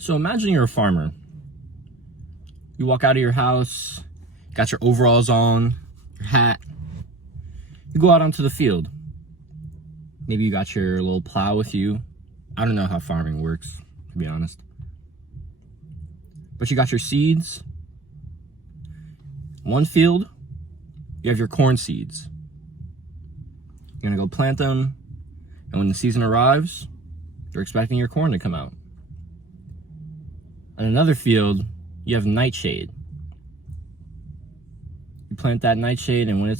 So imagine you're a farmer. You walk out of your house, got your overalls on, your hat. You go out onto the field. Maybe you got your little plow with you. I don't know how farming works, to be honest. But you got your seeds. One field, you have your corn seeds. You're gonna go plant them, and when the season arrives, you're expecting your corn to come out. On another field, you have nightshade. You plant that nightshade, and when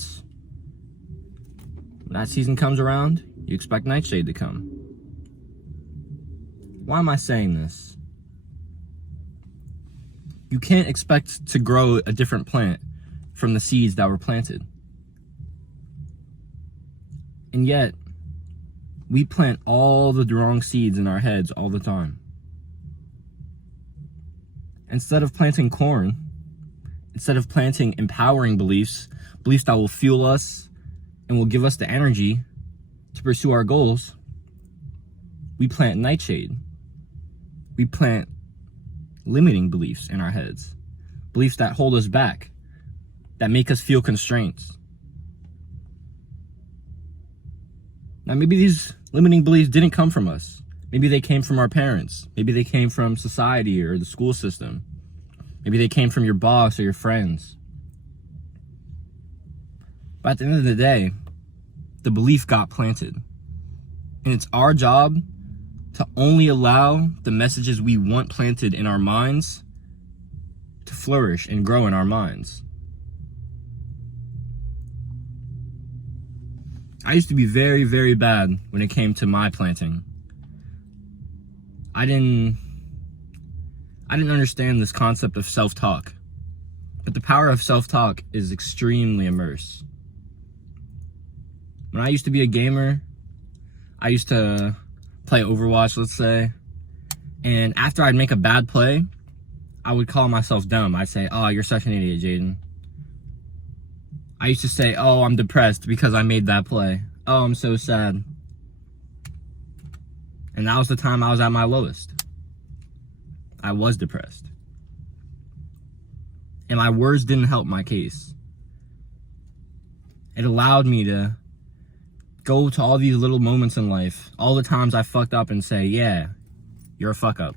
that season comes around, you expect nightshade to come. Why am I saying this? You can't expect to grow a different plant from the seeds that were planted. And yet, we plant all the wrong seeds in our heads all the time. Instead of planting corn, instead of planting empowering beliefs that will fuel us and will give us the energy to pursue our goals, we plant nightshade. We plant limiting beliefs in our heads, beliefs that hold us back, that make us feel constraints. Now, maybe these limiting beliefs didn't come from us. Maybe they came from our parents. Maybe they came from society or the school system. Maybe they came from your boss or your friends. But at the end of the day, the belief got planted. And it's our job to only allow the messages we want planted in our minds to flourish and grow in our minds. I used to be very, very bad when it came to my planting. I didn't understand this concept of self-talk. But the power of self-talk is extremely immense. When I used to be a gamer, I used to play Overwatch, let's say, and after I'd make a bad play, I would call myself dumb. I'd say, "Oh, you're such an idiot, Jaden." I used to say, "Oh, I'm depressed because I made that play. Oh, I'm so sad." And that was the time I was at my lowest. I was depressed. And my words didn't help my case. It allowed me to go to all these little moments in life, all the times I fucked up, and say, "Yeah, you're a fuck up.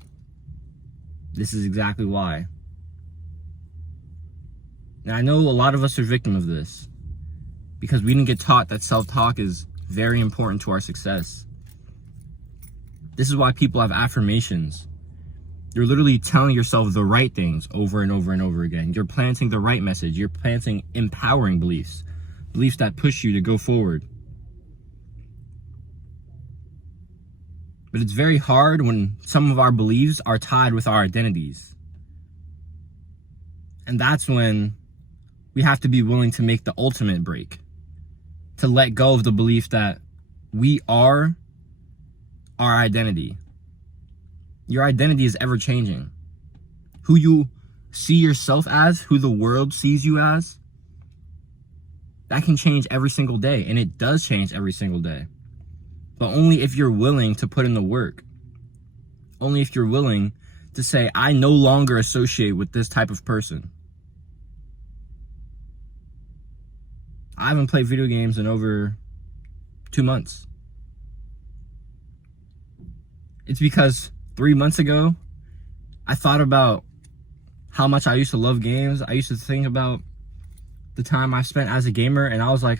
This is exactly why." Now, I know a lot of us are victims of this because we didn't get taught that self-talk is very important to our success. This is why people have affirmations. You're literally telling yourself the right things over and over and over again. You're planting the right message. You're planting empowering beliefs that push you to go forward. But it's very hard when some of our beliefs are tied with our identities. And that's when we have to be willing to make the ultimate break, to let go of the belief that we are our identity. Your identity is ever changing. Who you see yourself as, who the world sees you as, that can change every single day, and it does change every single day. But only if you're willing to put in the work. Only if you're willing to say, "I no longer associate with this type of person." I haven't played video games in over 2 months. It's because 3 months ago, I thought about how much I used to love games. I used to think about the time I spent as a gamer, and I was like,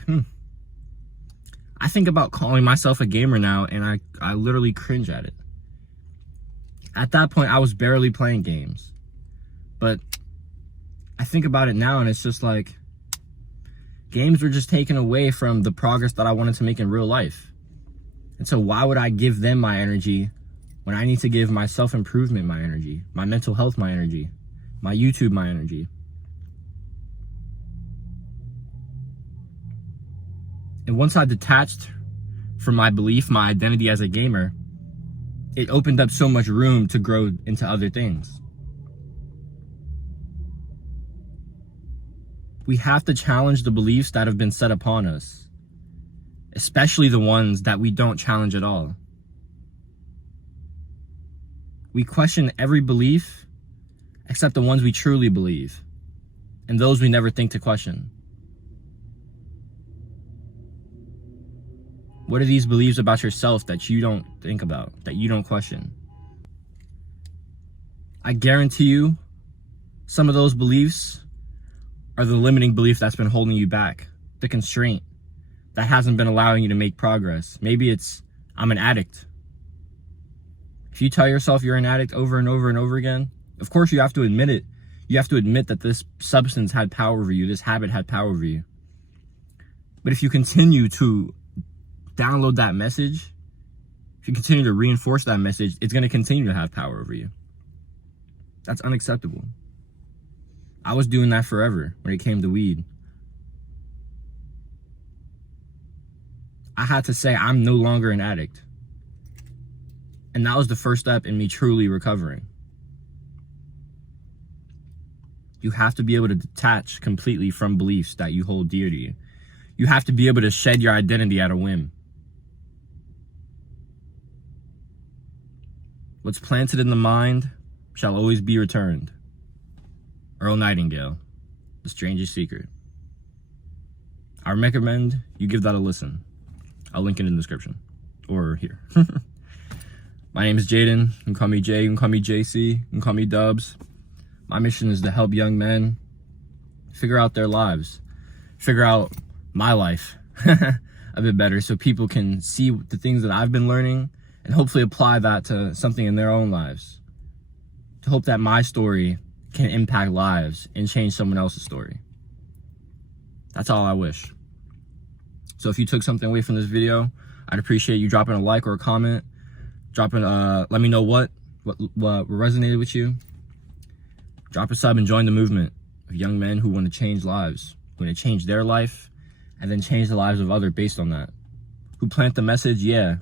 I think about calling myself a gamer now, and I literally cringe at it. At that point, I was barely playing games. But I think about it now, and it's just like, games were just taken away from the progress that I wanted to make in real life. And so why would I give them my energy when I need to give my self-improvement my energy, my mental health my energy, my YouTube my energy? And once I detached from my belief, my identity as a gamer, it opened up so much room to grow into other things. We have to challenge the beliefs that have been set upon us, especially the ones that we don't challenge at all. We question every belief except the ones we truly believe, and those we never think to question. What are these beliefs about yourself that you don't think about, that you don't question? I guarantee you, some of those beliefs are the limiting belief that's been holding you back, the constraint that hasn't been allowing you to make progress. Maybe it's, I'm an addict. If you tell yourself you're an addict over and over and over again, of course you have to admit it. You have to admit that this substance had power over you, this habit had power over you. But if you continue to download that message, if you continue to reinforce that message, it's going to continue to have power over you. That's unacceptable. I was doing that forever when it came to weed. I had to say I'm no longer an addict. And that was the first step in me truly recovering. You have to be able to detach completely from beliefs that you hold dear to you. You have to be able to shed your identity at a whim. What's planted in the mind shall always be returned. Earl Nightingale, The Strangest Secret. I recommend you give that a listen. I'll link it in the description, or here. My name is Jaden. You can call me Jay, you can call me JC, you can call me Dubs. My mission is to help young men figure out their lives, figure out my life a bit better, so people can see the things that I've been learning and hopefully apply that to something in their own lives. To hope that my story can impact lives and change someone else's story. That's all I wish. So if you took something away from this video, I'd appreciate you dropping a like or a comment. Let me know what resonated with you. Drop a sub and join the movement of young men who want to change lives, who want to change their life and then change the lives of others based on that. Who plant the message, yeah,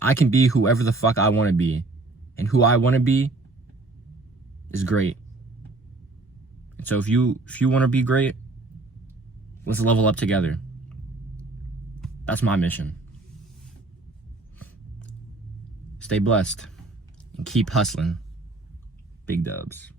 I can be whoever the fuck I want to be, and who I want to be is great. And so if you want to be great, let's level up together. That's my mission. Stay blessed and keep hustling. Big Dubs.